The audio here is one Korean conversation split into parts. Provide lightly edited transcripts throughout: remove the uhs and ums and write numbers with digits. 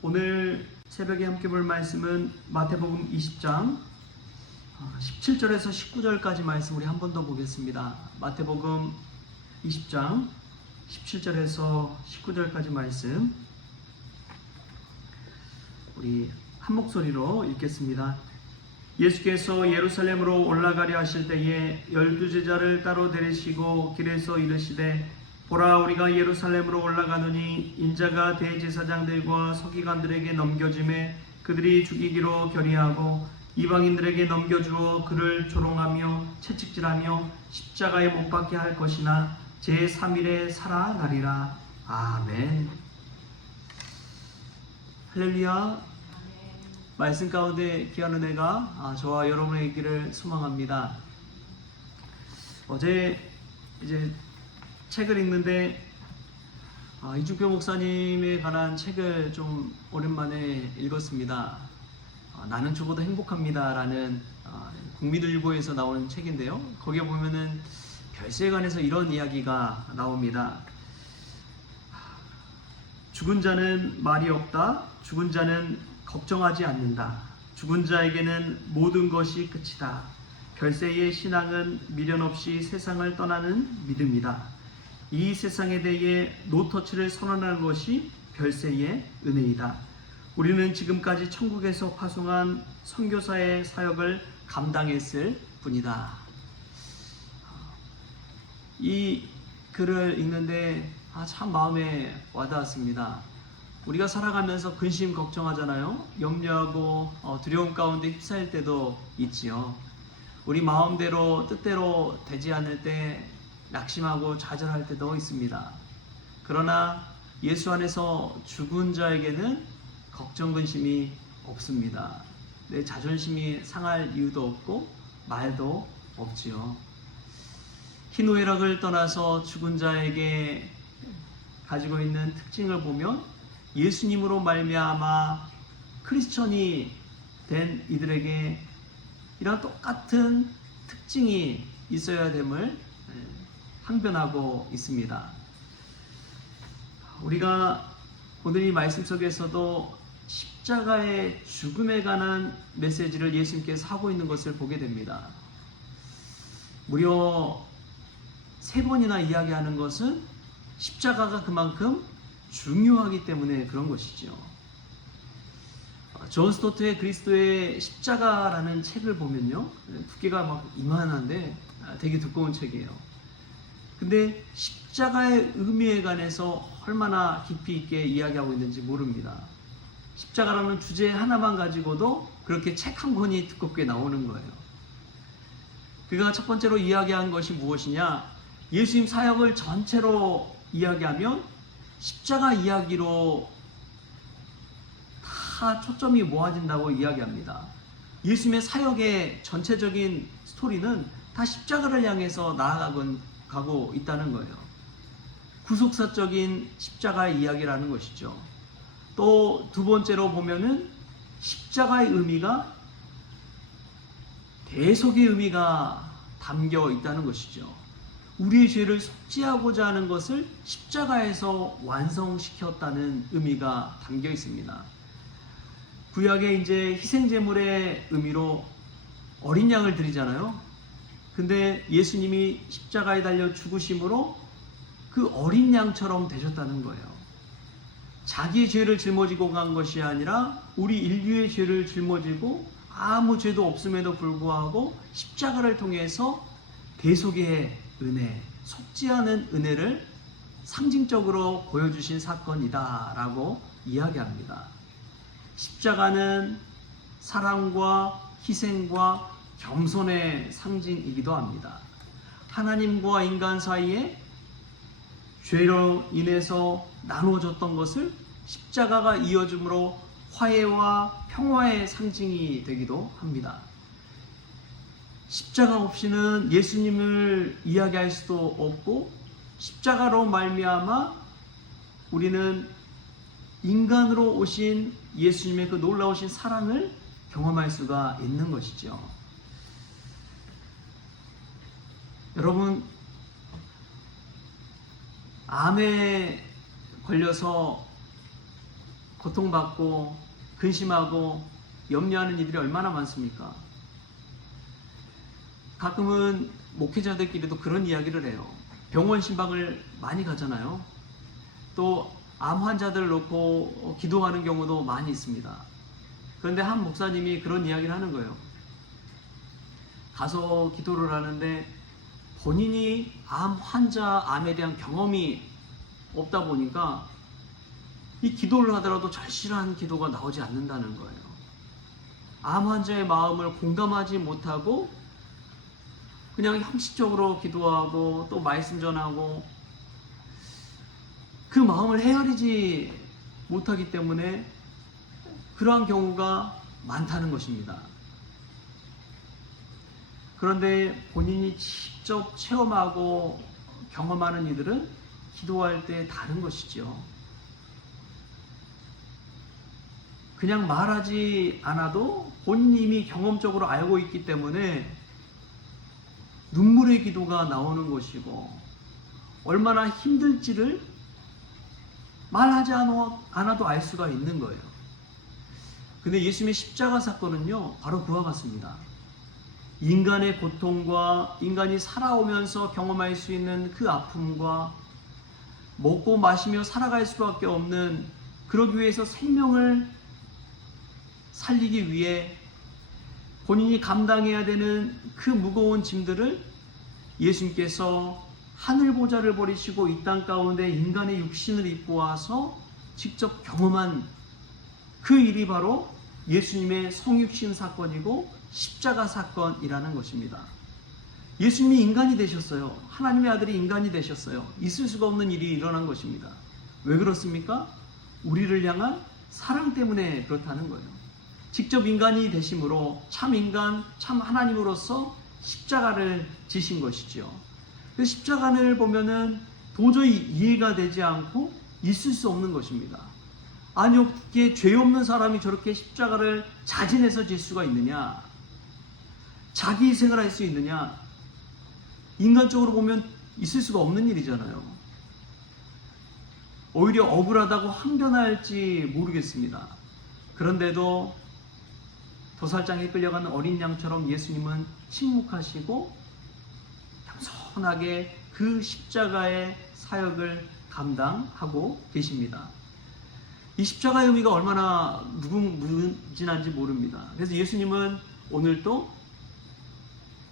오늘 새벽에 함께 볼 말씀은 마태복음 20장 17절에서 19절까지 말씀 우리 한 번 더 보겠습니다. 마태복음 20장 17절에서 19절까지 말씀 우리 한 목소리로 읽겠습니다. 예수께서 예루살렘으로 올라가려 하실 때에 12제자를 따로 데리시고 길에서 이르시되 보라, 우리가 예루살렘으로 올라가노니 인자가 대제사장들과 서기관들에게 넘겨짐에 그들이 죽이기로 결의하고 이방인들에게 넘겨주어 그를 조롱하며 채찍질하며 십자가에 못 박게 할 것이나 제3일에 살아나리라. 아멘. 할렐루야. 말씀 가운데 귀한 은혜가 저와 여러분의 있기를 소망합니다. 어제 이제 책을 읽는데 이중표 목사님에 관한 책을 좀 오랜만에 읽었습니다. 나는 죽어도 행복합니다 라는 국민일보에서 나오는 책인데요, 거기에 보면은 별세에 관해서 이런 이야기가 나옵니다. 죽은 자는 말이 없다. 죽은 자는 걱정하지 않는다. 죽은 자에게는 모든 것이 끝이다. 별세의 신앙은 미련 없이 세상을 떠나는 믿음이다. 이 세상에 대해 노터치를 선언하는 것이 별세의 은혜이다. 우리는 지금까지 천국에서 파송한 선교사의 사역을 감당했을 뿐이다. 이 글을 읽는데 참 마음에 와닿았습니다. 우리가 살아가면서 근심 걱정하잖아요. 염려하고 두려움 가운데 휩싸일 때도 있지요. 우리 마음대로 뜻대로 되지 않을 때 낙심하고 좌절할 때도 있습니다. 그러나 예수 안에서 죽은 자에게는 걱정 근심이 없습니다. 내 자존심이 상할 이유도 없고 말도 없지요. 희노애락을 떠나서 죽은 자에게 가지고 있는 특징을 보면 예수님으로 말미암아 크리스천이 된 이들에게 이런 똑같은 특징이 있어야 됨을 항변하고 있습니다. 우리가 오늘 이 말씀 속에서도 십자가의 죽음에 관한 메시지를 예수님께서 하고 있는 것을 보게 됩니다. 무려 3번이나 이야기하는 것은 십자가가 그만큼 중요하기 때문에 그런 것이죠. 존 스토트의 그리스도의 십자가라는 책을 보면요, 두께가 막 이만한데 되게 두꺼운 책이에요. 근데 십자가의 의미에 관해서 얼마나 깊이 있게 이야기하고 있는지 모릅니다. 십자가라는 주제 하나만 가지고도 그렇게 책 한 권이 두껍게 나오는 거예요. 그가 첫 번째로 이야기한 것이 무엇이냐? 예수님 사역을 전체로 이야기하면 십자가 이야기로 다 초점이 모아진다고 이야기합니다. 예수님의 사역의 전체적인 스토리는 다 십자가를 향해서 나아가고 있다는 거예요. 구속사적인 십자가의 이야기라는 것이죠. 또 두 번째로 보면은 십자가의 의미가 대속의 의미가 담겨 있다는 것이죠. 우리의 죄를 속죄하고자 하는 것을 십자가에서 완성시켰다는 의미가 담겨 있습니다. 구약에 이제 희생제물의 의미로 어린 양을 드리잖아요. 근데 예수님이 십자가에 달려 죽으심으로 그 어린 양처럼 되셨다는 거예요. 자기의 죄를 짊어지고 간 것이 아니라 우리 인류의 죄를 짊어지고 아무 죄도 없음에도 불구하고 십자가를 통해서 대속의 은혜, 속죄하는 은혜를 상징적으로 보여주신 사건이다 라고 이야기합니다. 십자가는 사랑과 희생과 겸손의 상징이기도 합니다. 하나님과 인간 사이에 죄로 인해서 나누어졌던 것을 십자가가 이어줌으로 화해와 평화의 상징이 되기도 합니다. 십자가 없이는 예수님을 이야기할 수도 없고, 십자가로 말미암아 우리는 인간으로 오신 예수님의 그 놀라우신 사랑을 경험할 수가 있는 것이죠. 여러분, 암에 걸려서 고통받고 근심하고 염려하는 이들이 얼마나 많습니까? 가끔은 목회자들끼리도 그런 이야기를 해요. 병원 신방을 많이 가잖아요. 또 암 환자들을 놓고 기도하는 경우도 많이 있습니다. 그런데 한 목사님이 그런 이야기를 하는 거예요. 가서 기도를 하는데 본인이 암에 대한 경험이 없다 보니까 이 기도를 하더라도 절실한 기도가 나오지 않는다는 거예요. 암 환자의 마음을 공감하지 못하고 그냥 형식적으로 기도하고 또 말씀 전하고 그 마음을 헤아리지 못하기 때문에 그러한 경우가 많다는 것입니다. 그런데 본인이 직접 체험하고 경험하는 이들은 기도할 때 다른 것이죠. 그냥 말하지 않아도 본인이 이미 경험적으로 알고 있기 때문에 눈물의 기도가 나오는 것이고 얼마나 힘들지를 말하지 않아도 알 수가 있는 거예요. 근데 예수님의 십자가 사건은요, 바로 그와 같습니다. 인간의 고통과 인간이 살아오면서 경험할 수 있는 그 아픔과 먹고 마시며 살아갈 수밖에 없는, 그러기 위해서 생명을 살리기 위해 본인이 감당해야 되는 그 무거운 짐들을 예수님께서 하늘 보좌를 버리시고 이 땅 가운데 인간의 육신을 입고 와서 직접 경험한 그 일이 바로 예수님의 성육신 사건이고 십자가 사건이라는 것입니다. 예수님이 인간이 되셨어요. 하나님의 아들이 인간이 되셨어요. 있을 수가 없는 일이 일어난 것입니다. 왜 그렇습니까? 우리를 향한 사랑 때문에 그렇다는 거예요. 직접 인간이 되심으로 참 인간, 참 하나님으로서 십자가를 지신 것이죠. 그 십자가를 보면은 도저히 이해가 되지 않고 있을 수 없는 것입니다. 아니, 어떻게 죄 없는 사람이 저렇게 십자가를 자진해서 질 수가 있느냐? 자기 희생을 할 수 있느냐? 인간적으로 보면 있을 수가 없는 일이잖아요. 오히려 억울하다고 항변할지 모르겠습니다. 그런데도 도살장에 끌려가는 어린 양처럼 예수님은 침묵하시고 겸손하게 그 십자가의 사역을 감당하고 계십니다. 이 십자가의 의미가 얼마나 무궁무진한지 모릅니다. 그래서 예수님은 오늘도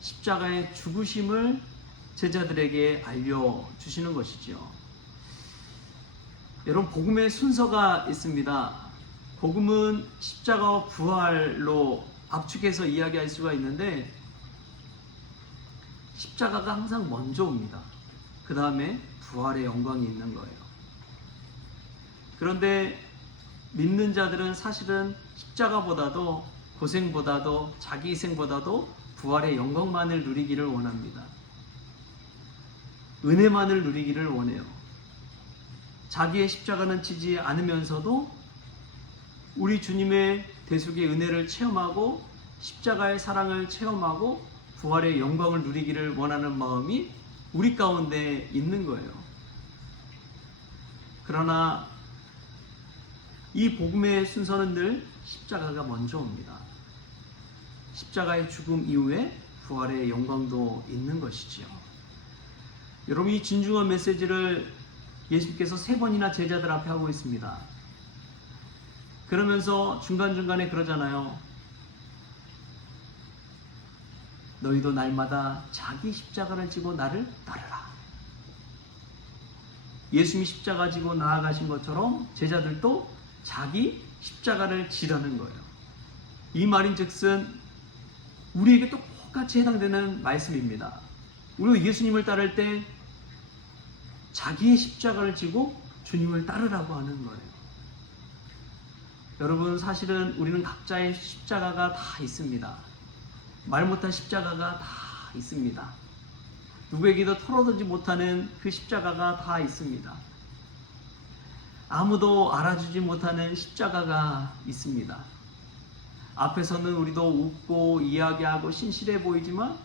십자가의 죽으심을 제자들에게 알려주시는 것이죠. 여러분, 복음의 순서가 있습니다. 복음은 십자가와 부활로 압축해서 이야기할 수가 있는데 십자가가 항상 먼저 옵니다. 그 다음에 부활의 영광이 있는 거예요. 그런데 믿는 자들은 사실은 십자가보다도 고생보다도 자기 희생보다도 부활의 영광만을 누리기를 원합니다. 은혜만을 누리기를 원해요. 자기의 십자가는 지지 않으면서도 우리 주님의 대속의 은혜를 체험하고 십자가의 사랑을 체험하고 부활의 영광을 누리기를 원하는 마음이 우리 가운데 있는 거예요. 그러나 이 복음의 순서는 늘 십자가가 먼저 옵니다. 십자가의 죽음 이후에 부활의 영광도 있는 것이지요. 여러분, 이 진중한 메시지를 예수님께서 3번이나 제자들 앞에 하고 있습니다. 그러면서 중간중간에 그러잖아요. 너희도 날마다 자기 십자가를 지고 나를 따르라. 예수님이 십자가 지고 나아가신 것처럼 제자들도 자기 십자가를 지라는 거예요. 이 말인즉슨 우리에게 똑같이 해당되는 말씀입니다. 우리가 예수님을 따를 때 자기의 십자가를 지고 주님을 따르라고 하는 거예요. 여러분, 사실은 우리는 각자의 십자가가 다 있습니다. 말 못한 십자가가 다 있습니다. 누구에게도 털어두지 못하는 그 십자가가 다 있습니다. 아무도 알아주지 못하는 십자가가 있습니다. 앞에서는 우리도 웃고 이야기하고 신실해 보이지만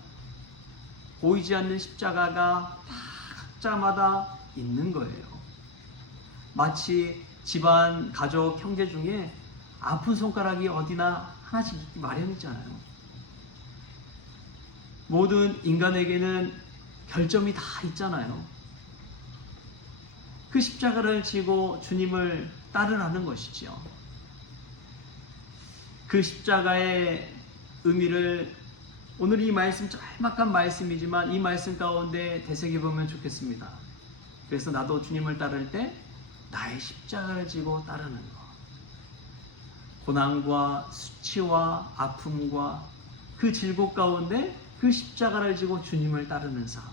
보이지 않는 십자가가 다 각자마다 있는 거예요. 마치 집안, 가족, 형제 중에 아픈 손가락이 어디나 하나씩 있기 마련이잖아요. 모든 인간에게는 결점이 다 있잖아요. 그 십자가를 지고 주님을 따르라는 것이지요. 그 십자가의 의미를 오늘 이 말씀, 짤막한 말씀이지만 이 말씀 가운데 되새겨보면 좋겠습니다. 그래서 나도 주님을 따를 때 나의 십자가를 지고 따르는 것, 고난과 수치와 아픔과 그 질곡 가운데 그 십자가를 지고 주님을 따르는 삶,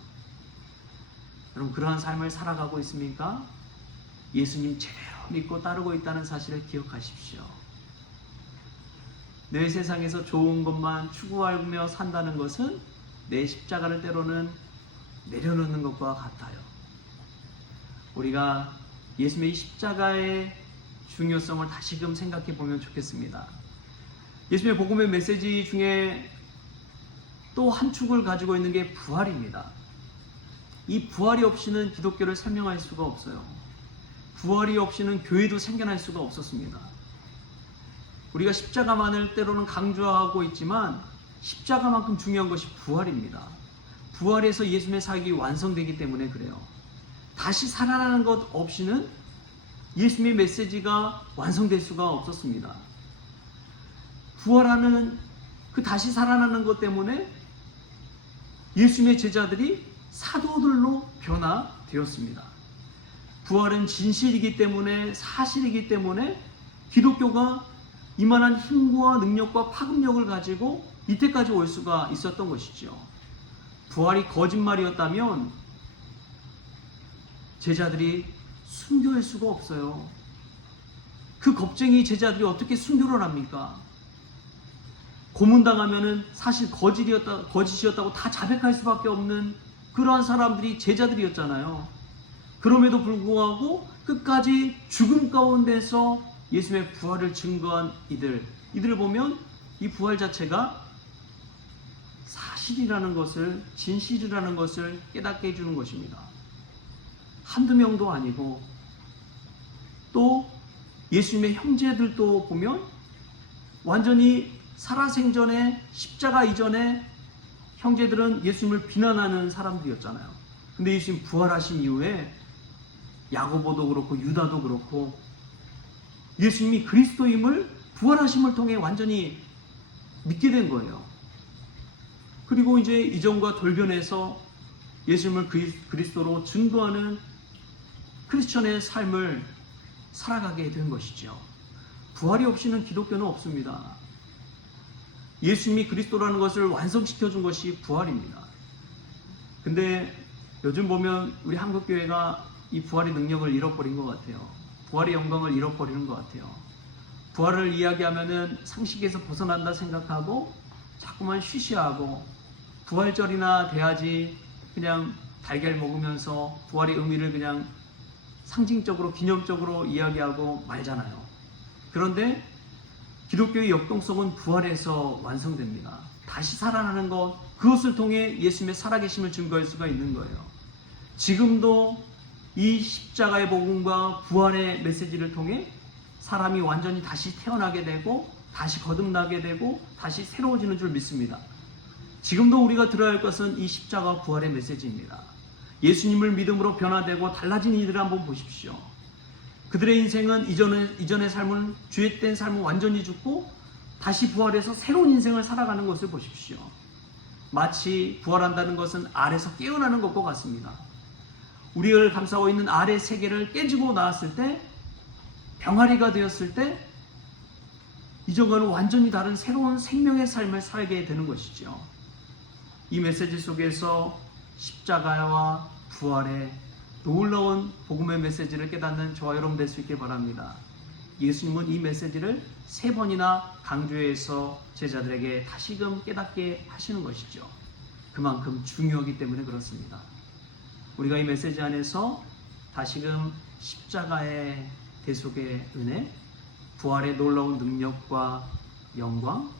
여러분 그러한 삶을 살아가고 있습니까? 예수님 제대로 믿고 따르고 있다는 사실을 기억하십시오. 내 세상에서 좋은 것만 추구하며 산다는 것은 내 십자가를 때로는 내려놓는 것과 같아요. 우리가 예수님의 십자가의 중요성을 다시금 생각해 보면 좋겠습니다. 예수님의 복음의 메시지 중에 또 한 축을 가지고 있는 게 부활입니다. 이 부활이 없이는 기독교를 설명할 수가 없어요. 부활이 없이는 교회도 생겨날 수가 없었습니다. 우리가 십자가만을 때로는 강조하고 있지만 십자가만큼 중요한 것이 부활입니다. 부활에서 예수님의 사역이 완성되기 때문에 그래요. 다시 살아나는 것 없이는 예수님의 메시지가 완성될 수가 없었습니다. 부활하는 그 다시 살아나는 것 때문에 예수님의 제자들이 사도들로 변화되었습니다. 부활은 진실이기 때문에, 사실이기 때문에 기독교가 이만한 힘과 능력과 파급력을 가지고 이때까지 올 수가 있었던 것이죠. 부활이 거짓말이었다면 제자들이 순교할 수가 없어요. 그 겁쟁이 제자들이 어떻게 순교를 합니까? 고문당하면은 사실 거짓이었다고 다 자백할 수밖에 없는 그러한 사람들이 제자들이었잖아요. 그럼에도 불구하고 끝까지 죽음 가운데서 예수님의 부활을 증거한 이들을 보면 이 부활 자체가 사실이라는 것을, 진실이라는 것을 깨닫게 해주는 것입니다. 한두 명도 아니고, 또 예수님의 형제들도 보면 완전히 살아생전에, 십자가 이전에 형제들은 예수님을 비난하는 사람들이었잖아요. 근데 예수님 부활하신 이후에 야고보도 그렇고 유다도 그렇고 예수님이 그리스도임을 부활하심을 통해 완전히 믿게 된 거예요. 그리고 이제 이전과 돌변해서 예수님을 그리스도로 증거하는 크리스천의 삶을 살아가게 된 것이죠. 부활이 없이는 기독교는 없습니다. 예수님이 그리스도라는 것을 완성시켜 준 것이 부활입니다. 근데 요즘 보면 우리 한국교회가 이 부활의 능력을 잃어버린 것 같아요. 부활의 영광을 잃어버리는 것 같아요. 부활을 이야기하면은 상식에서 벗어난다 생각하고 자꾸만 쉬쉬하고 부활절이나 돼야지 그냥 달걀 먹으면서 부활의 의미를 그냥 상징적으로 기념적으로 이야기하고 말잖아요. 그런데 기독교의 역동성은 부활에서 완성됩니다. 다시 살아나는 것, 그것을 통해 예수님의 살아계심을 증거할 수가 있는 거예요. 지금도 이 십자가의 복음과 부활의 메시지를 통해 사람이 완전히 다시 태어나게 되고 다시 거듭나게 되고 다시 새로워지는 줄 믿습니다. 지금도 우리가 들어야 할 것은 이 십자가 부활의 메시지입니다. 예수님을 믿음으로 변화되고 달라진 이들을 한번 보십시오. 그들의 인생은 이전의 삶은, 죄된 삶은 완전히 죽고 다시 부활해서 새로운 인생을 살아가는 것을 보십시오. 마치 부활한다는 것은 알에서 깨어나는 것과 같습니다. 우리를 감싸고 있는 알의 세계를 깨지고 나왔을 때, 병아리가 되었을 때 이전과는 완전히 다른 새로운 생명의 삶을 살게 되는 것이죠. 이 메시지 속에서 십자가와 부활의 놀라운 복음의 메시지를 깨닫는 저와 여러분 될 수 있길 바랍니다. 예수님은 이 메시지를 3번이나 강조해서 제자들에게 다시금 깨닫게 하시는 것이죠. 그만큼 중요하기 때문에 그렇습니다. 우리가 이 메시지 안에서 다시금 십자가의 대속의 은혜, 부활의 놀라운 능력과 영광,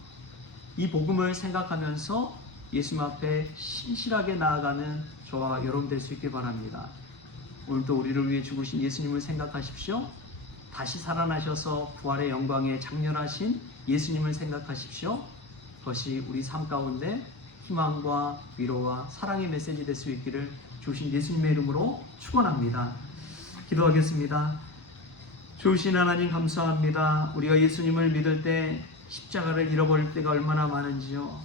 이 복음을 생각하면서 예수님 앞에 신실하게 나아가는 저와 여러분 될 수 있길 바랍니다. 오늘도 우리를 위해 죽으신 예수님을 생각하십시오. 다시 살아나셔서 부활의 영광에 장렬하신 예수님을 생각하십시오. 그것이 우리 삶 가운데 희망과 위로와 사랑의 메시지 될 수 있기를 주신 예수님의 이름으로 축원합니다. 기도하겠습니다. 좋으신 하나님 감사합니다. 우리가 예수님을 믿을 때 십자가를 잃어버릴 때가 얼마나 많은지요.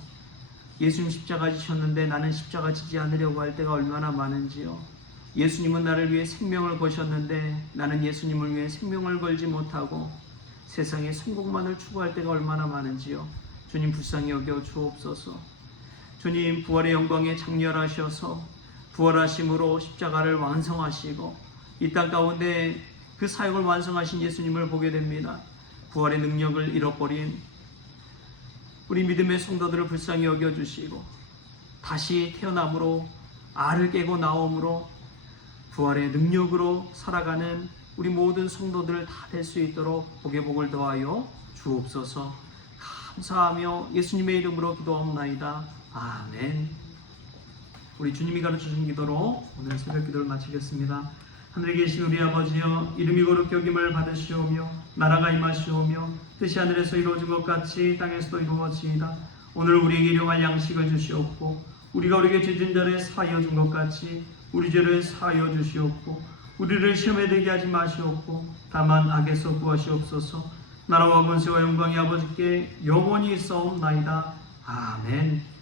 예수님 십자가 지셨는데 나는 십자가 지지 않으려고 할 때가 얼마나 많은지요. 예수님은 나를 위해 생명을 거셨는데 나는 예수님을 위해 생명을 걸지 못하고 세상의 성공만을 추구할 때가 얼마나 많은지요. 주님 불쌍히 여겨 주옵소서. 주님 부활의 영광에 장렬하셔서 부활하심으로 십자가를 완성하시고 이 땅 가운데 그 사역을 완성하신 예수님을 보게 됩니다. 부활의 능력을 잃어버린 우리 믿음의 성도들을 불쌍히 여겨주시고 다시 태어남으로 알을 깨고 나옴으로 부활의 능력으로 살아가는 우리 모든 성도들 다 될 수 있도록 복의 복을 더하여 주옵소서. 감사하며 예수님의 이름으로 기도하옵나이다. 아멘. 우리 주님이 가르쳐주신 기도로 오늘 새벽 기도를 마치겠습니다. 하늘에 계신 우리 아버지여, 이름이 거룩히 여김을 받으시오며 나라가 임하시오며 뜻이 하늘에서 이루어진 것 같이 땅에서도 이루어지이다. 오늘 우리에게 일용할 양식을 주시옵고 우리가 우리에게 죄진 자를 사하여 준 것 같이 우리 죄를 사하여 주시옵고 우리를 시험에 들게 하지 마시옵고 다만 악에서 구하시옵소서. 나라와 권세와 영광이 아버지께 영원히 있사옵나이다. 아멘.